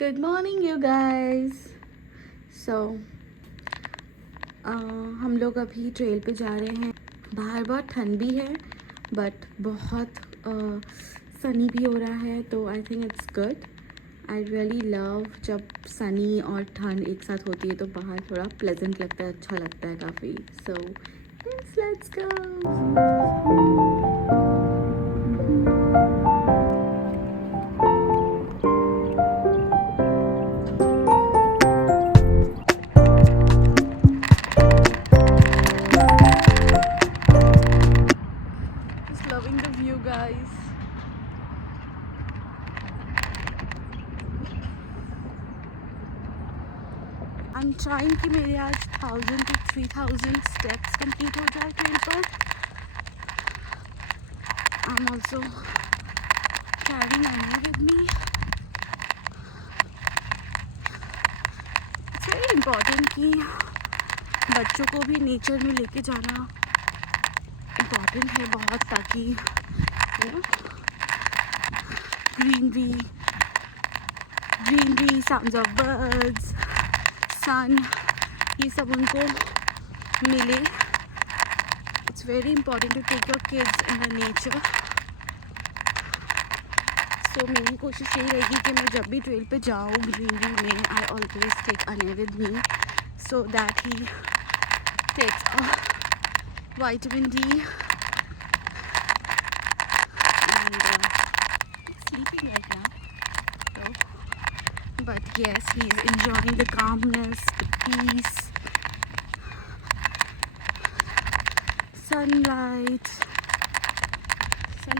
Good morning you guys. So हम लोग अभी ट्रेल पे जा रहे हैं। बाहर बहुत ठंड भी है बट बहुत सनी भी हो रहा है, तो I think it's good. I really love जब सनी और ठंड एक साथ होती है तो बाहर थोड़ा प्लेजेंट लगता है, अच्छा लगता है काफ़ी। So let's go. Just loving the view, guys. I'm trying कि मेरे आज 1000 to 3000 steps complete हो जाए ट्रेल पर। I'm also carrying Annie with me. It's very important कि बच्चों को भी नेचर में लेके जाना इम्पॉर्टेंट है बहुत, ताकि greenery, sounds of birds, sun, ये सब उनको मिले। It's very important to take your kids in the nature. So मेरी कोशिश यही रहेगी कि मैं जब भी ट्रेल पे जाऊँ ग्रीनरी में, I always take Annie with me so that he takes vitamin D and sleeping right now. So, but yes, he's enjoying the calmness, the peace, sunlight in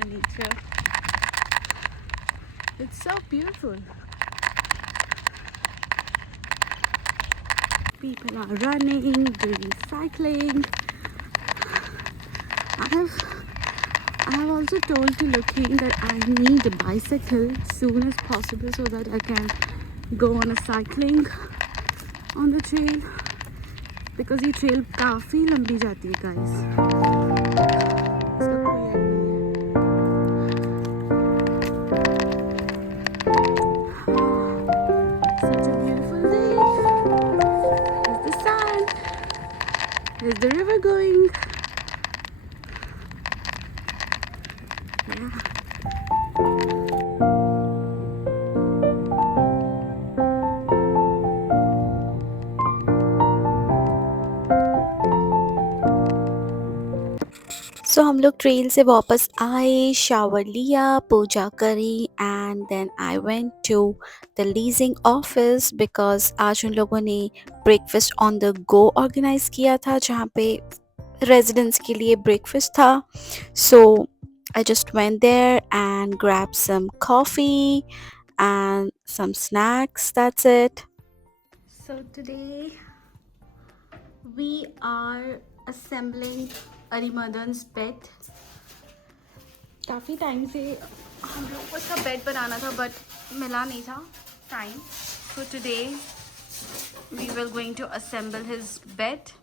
the nature. It's so beautiful. People are running, doing cycling. I have also told to Lokin that I need a bicycle soon as possible so that I can go on a cycling on the trail, because ये trail काफ़ी लंबी जाती है guys. इसका कोई end नहीं है। Such a beautiful day. There's the sun. There's the river going. Yeah. सो हम लोग ट्रेल से वापस आए, शावर लिया, पूजा करी and then I went to the leasing office because आज उन लोगों ने breakfast on the go organise किया था, जहाँ पे रेजिडेंट्स के लिए ब्रेकफास्ट था। So I just went there and grabbed some coffee and some snacks. That's it. So today we are assembling Arimadan's bed. काफ़ी टाइम से हम लोग को इसका बेड बनाना था बट मिला नहीं था time. So today we were going to assemble his bed.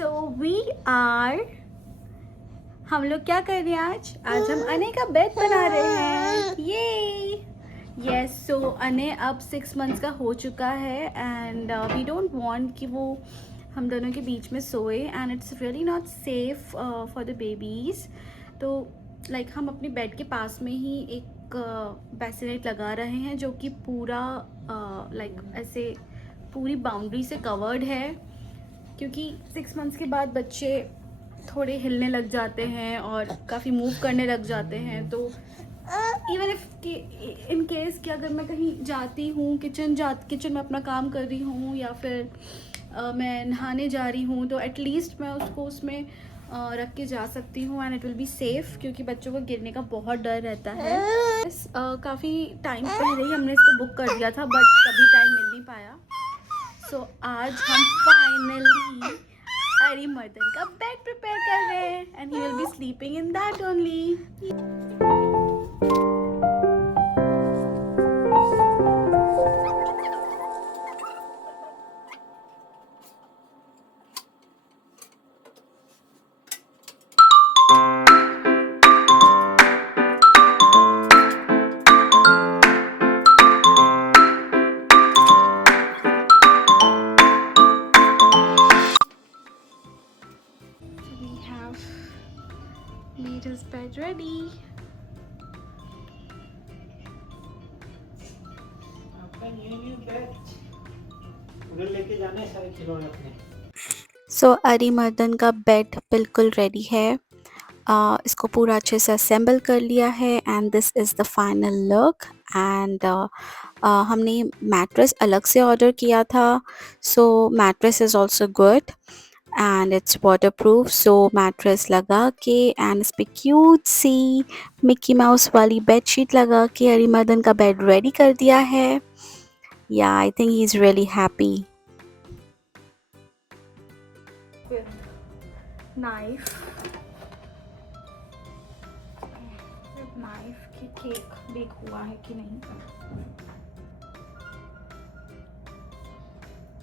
So we are, हम लोग क्या कर रहे हैं आज हम अने का बेड बना रहे हैं. ये यस, सो अने अब 6 months का हो चुका है एंड वी डोंट वांट कि वो हम दोनों के बीच में सोए and it's really not safe for the babies. तो लाइक हम अपने बेड के पास में ही एक बेसिनेट लगा रहे हैं जो कि पूरा लाइक ऐसे पूरी बाउंड्री से कवर्ड है, क्योंकि 6 months के बाद बच्चे थोड़े हिलने लग जाते हैं और काफ़ी मूव करने लग जाते हैं. तो इवन इफ इन केस कि अगर मैं कहीं जाती हूँ, किचन में अपना काम कर रही हूँ या फिर मैं नहाने जा रही हूँ, तो एटलीस्ट मैं उसको उसमें रख के जा सकती हूँ and it will be safe, क्योंकि बच्चों को गिरने का बहुत डर रहता है. काफ़ी टाइम पहले ही हमने इसको बुक कर दिया था बट कभी टाइम मिल नहीं पाया. आज हम फाइनली अरिमर्दन का बेड प्रिपेयर कर रहे हैं and he will be sleeping in that only. Made his bed ready. उधर लेके जाने सारे खिलौने अपने. सो अरिमर्दन का बेड बिल्कुल रेडी है. इसको पूरा अच्छे से असेंबल कर लिया है and this is the final look. And हमने मैट्रेस अलग से ऑर्डर किया था. So mattress is also good and it's waterproof. So mattress लगा के एंड इस पे क्यूट सी मिक्की माउस वाली बेडशीट लगा के अरिमर्दन का बेड रेडी कर दिया है. या I think he is really happy. Knife की केक बेक हुआ है कि नहीं.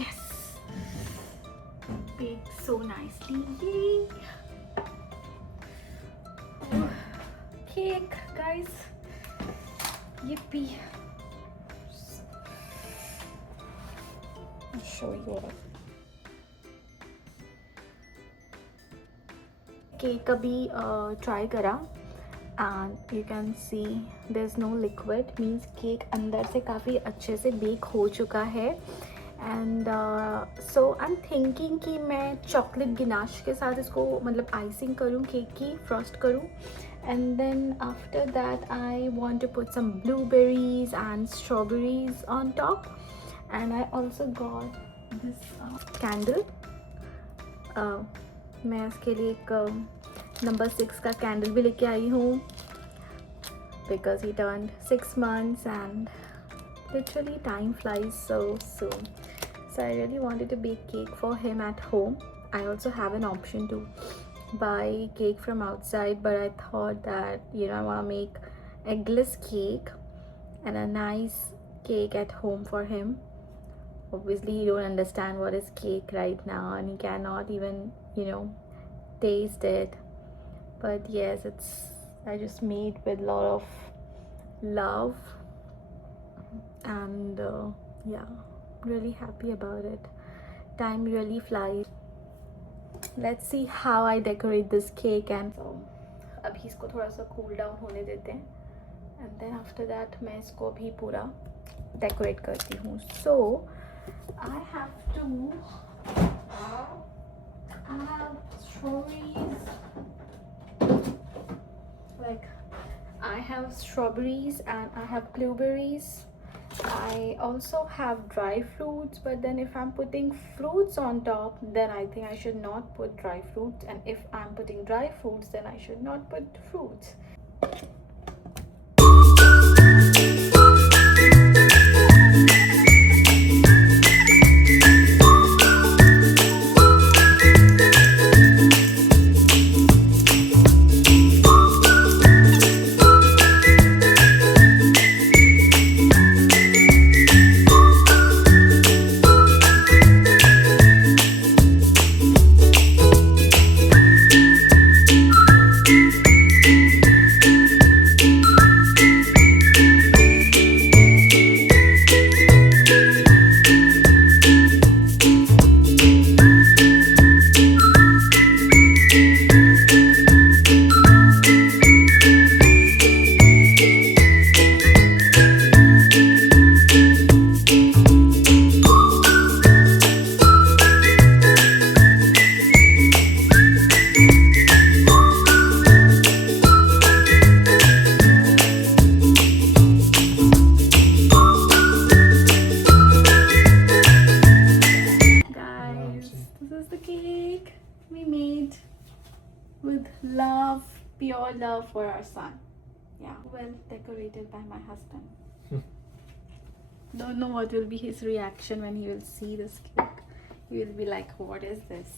Yes, bake so nicely. Cake guys, yippee. I'll show you all. Cake अभी ट्राई करा and you can see there is no liquid. Means cake अंदर से काफ़ी अच्छे से बेक हो चुका है. And so I am thinking कि मैं चॉकलेट गिनाश के साथ इसको मतलब आइसिंग करूँ, केक की फ्रॉस्ट करूँ. And then after that I want to put some blueberries and strawberries on top. And I also got this candle. मैं इसके लिए एक नंबर 6 का कैंडल भी लेके आई हूँ because he turned 6 months and literally time flies so soon. So I really wanted to bake cake for him at home. I also have an option to buy cake from outside, but I thought that I want to make eggless cake and a nice cake at home for him. Obviously he don't understand what is cake right now and he cannot even taste it, but yes, I just made with a lot of love and yeah, really happy about it. Time really flies. Let's see how I decorate this cake. And so अभी इसको थोड़ा सा cool down होने देते हैं and then after that मैं इसको अभी पूरा decorate करती हूँ. So I have strawberries. Like I have strawberries and I have blueberries. I also have dry fruits, but then if I'm putting fruits on top, then I think I should not put dry fruits, and if I'm putting dry fruits, then I should not put fruits. With love, pure love for our son. Yeah, well decorated by my husband. Don't know what will be his reaction when he will see this cake. You'll be like, what is this?